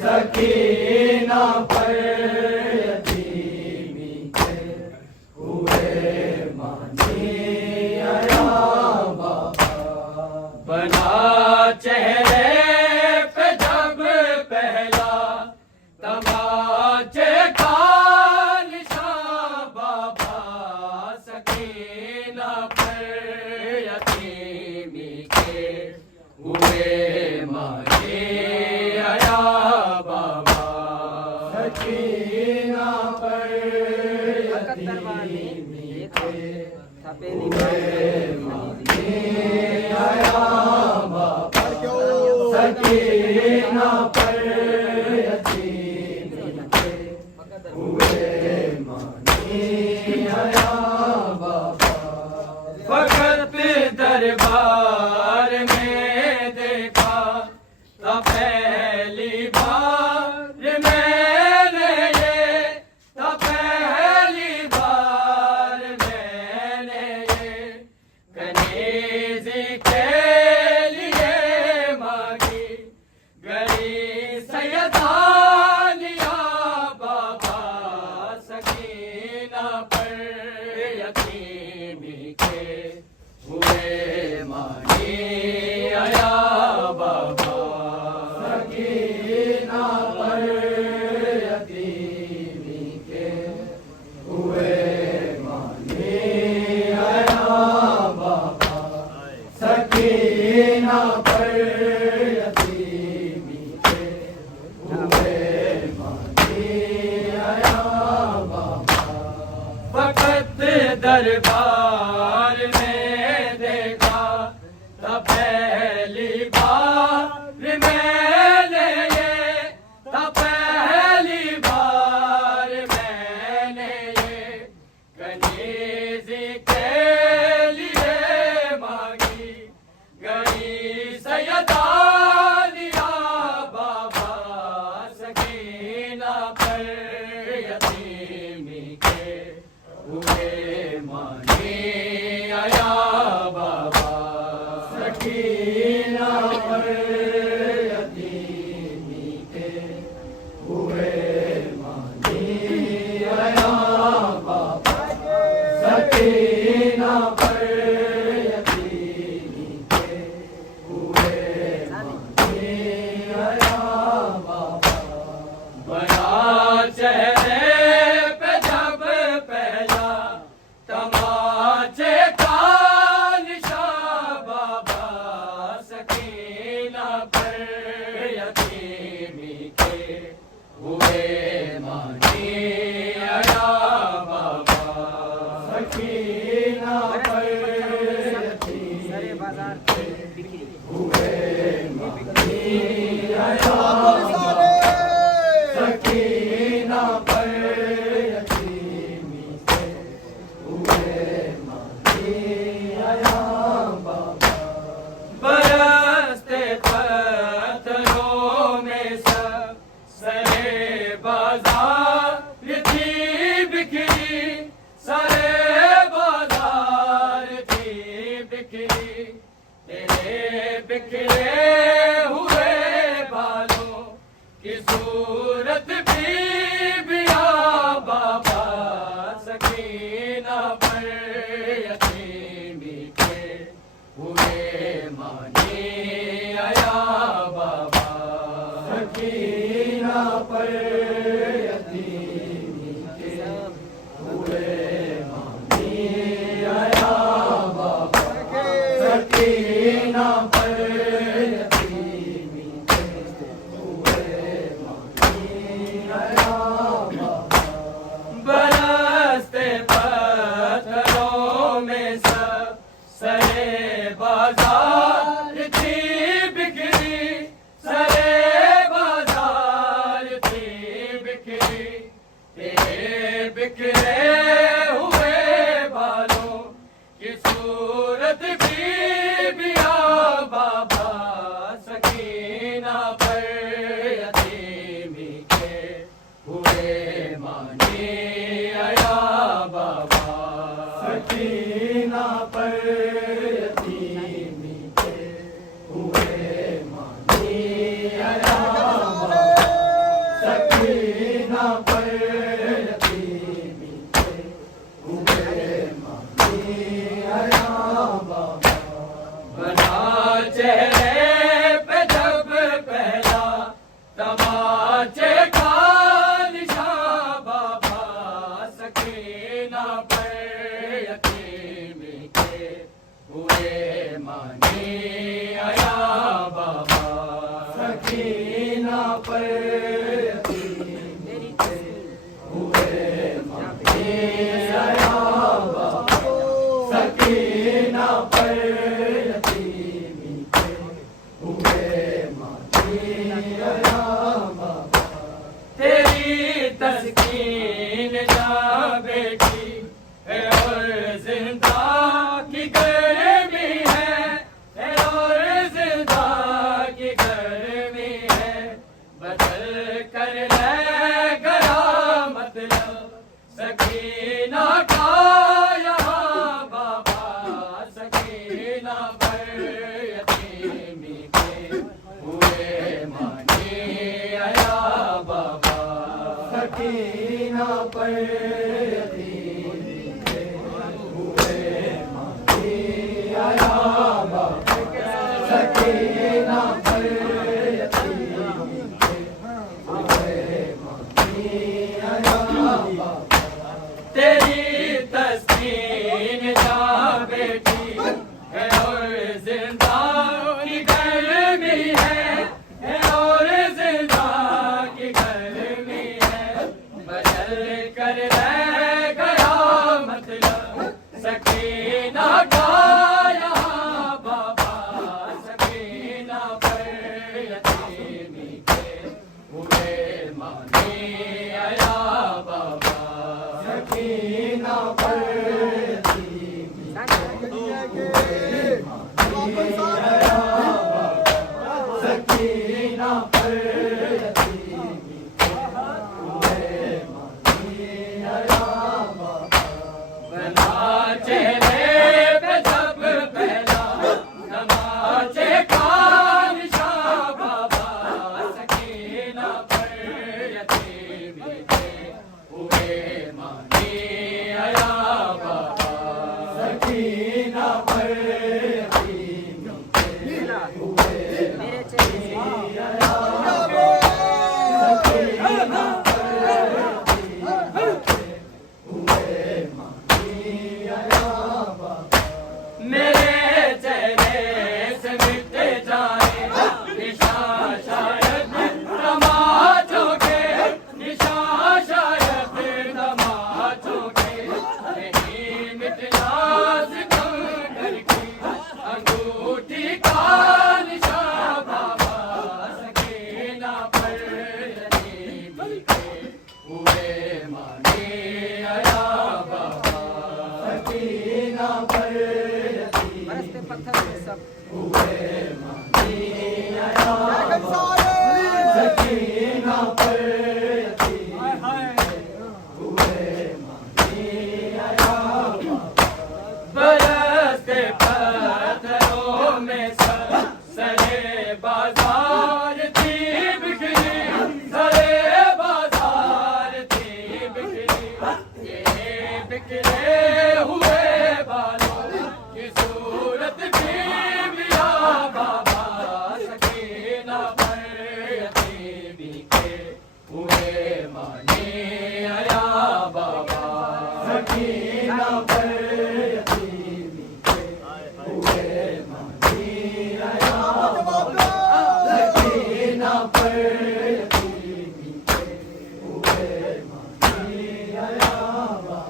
सकीना पर यतीमी के हुए मानी आया बाबा। बना चेहरे पे जब पहला तमाचे का निशान बाबा। सकीना पर यतीमी के हुए मानी आया बाबा। सकीना पर यतीमी के हुए मानी आया बाबा। सकीना पर यतीमी के हुए मानी आया बाबा। वक्त दरबार में देखा तब पहली बार मैंने ये, तब पहली बार मैंने ये कनीज़ी के लिए मांगी गरी सैयदानिया बाबा। सकीना पर यतीमी के हुए मानी आया बाबा। सकीना पर यतीमी के हुए मानी आया बाबा। सकीना पर यतीमी के हुए मानी आया बाबा। वक्त दरबार में देखा तब पहली बार मैंने ये, तब पहली बार मैंने ये कनीज़ी के लिए मांगी गरी सैयदानिया बाबा। सकीना पर यतीमी के हुए मानी आया बाबा। सकीना पर यतीमी के हुए मानी आया बाबा। सकीना पर यतीमी के हुए मानी आया बाबा। बना चेहरे पे जब पहला तमाचे का निशान बाबा। सकीना पर यतीमी के हुए मानी आया बाबा। सकीना पर यतीमी के हुए मानी आया बाबा। सकीना पर यतीमी के हुए मानी आया बाबा। बरस बिखरे हुए बालों की सूरत बीबिया बाबा सकीना पर यतीमी के हुए मानी आया बाबा सकीना पर यतीमी के हुए मानी आया बाबा सकीना पर यतीमी के हुए मानी आया बाबा बरसते पत्थरों में सब सरे बाजार थी बिखरी सरे बाजार थी बिखरी तेरे बिखरे हुए बालों की सूरत बीबिया बाबा सकीना पर यतीमी के हुए मानी आया बाबा सकीना पर यतीमी के हुए मानी आया बाबा सकीना पर यतीमी के हुए मानी आया बाबा बना चेहरे पे जब पहला तमाचे का निशान बाबा सकीना पर यतीमी के हुए मानी आया बाबा सकीना पर यतीमी के हुए मानी आया बाबा सकीना पर यतीमी के हुए मानी आया बाबा तेरी तस्कीन जा बेटी है और जिंदा की गर्मी है और जिंदा की गर्मी है बदल कर ले गया मतलब सकीना का यहाँ बाबा सकीना पर यतीमी के हुए मानी आया बाबा सकीना पर यतीमी के हुए मानी आया बाबा सकीना पर यतीमी के हुए मानी आया बाबा तेरी तस्कीन जा बेटी है और जिंदा की गर्मी है और जिंदा की गर्मी है बदल कर रह गया मतलब सकीना का यहाँ बाबा सकीना पर यतीमी के हुए मानी आया बाबा सकीना पर यतीमी के हुए मानी आया बाबा सकीना पर यतीमी के हुए मानी आया बाबा बना चेहरे पे जब पहला तमाचे का निशान बाबा सकीना पर यतीमी के हुए मानी आया बाबा सकीना पर यतीमी के हुए मानी आया बाबा सकीना पर यतीमी के हुए मानी आया बाबा मेरे चेहरे से मिटते जाए निशान शायद तमाचों के निशान शायद तमाचों के नहीं मिटना सितम करके अंगूठी का निशान बाबा सकीना पर यतीमी के हुए मानी आया बाबा सकीना पर यतीमी बरसते पत्थर में सब हुए मानी बाजार थी बिखरी, सारे बाजार थी बिखरी, ये बिखरे हुए बालों की सूरत भी मिया बाबा, सकीना पर यतीमी के हुए मानी आया बाबा, सकीना पर यतीमी के हुए मानी आया बाबा, सकीना पर यतीमी के हुए मानी आया बाबा।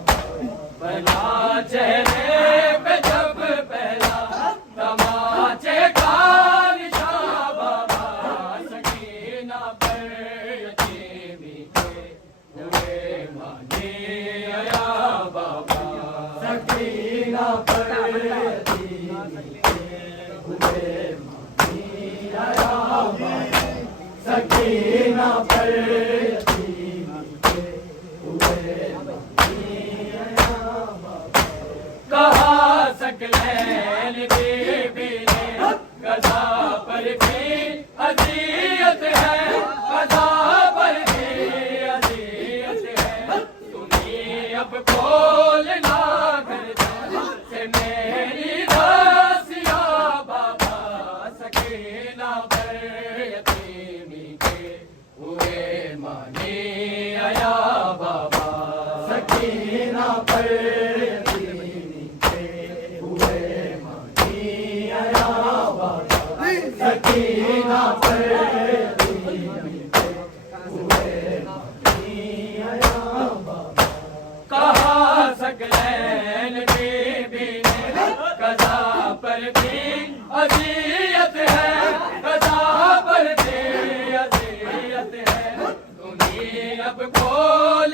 बना चेहरे पे जब पहला तमाचे का निशान बाबा, सकीना पर यतीमी के हुए मानी आया बाबा, सकीना पर यतीमी के हुए मानी आया बाबा, सकीना पर यतीमी के हुए मानी आया बाबा। कहा सकलैन बीबी ने गदा पर भी अजियत है, गदा पर भी अजियत है, तुम्हें अब खोलना घर से मेरी रसिया बाबा, सकीना पर यतीमी के हुए मानी आया बाबा, सकीना पर यतीमी के हुए मानी आया बाबा, सकीना पर यतीमी के हुए मानी आया बाबा। कहा सकलैन बीबी ने गदा पर भी अजियत है, गदा पर भी अजियत है, तुम्हें अब खोल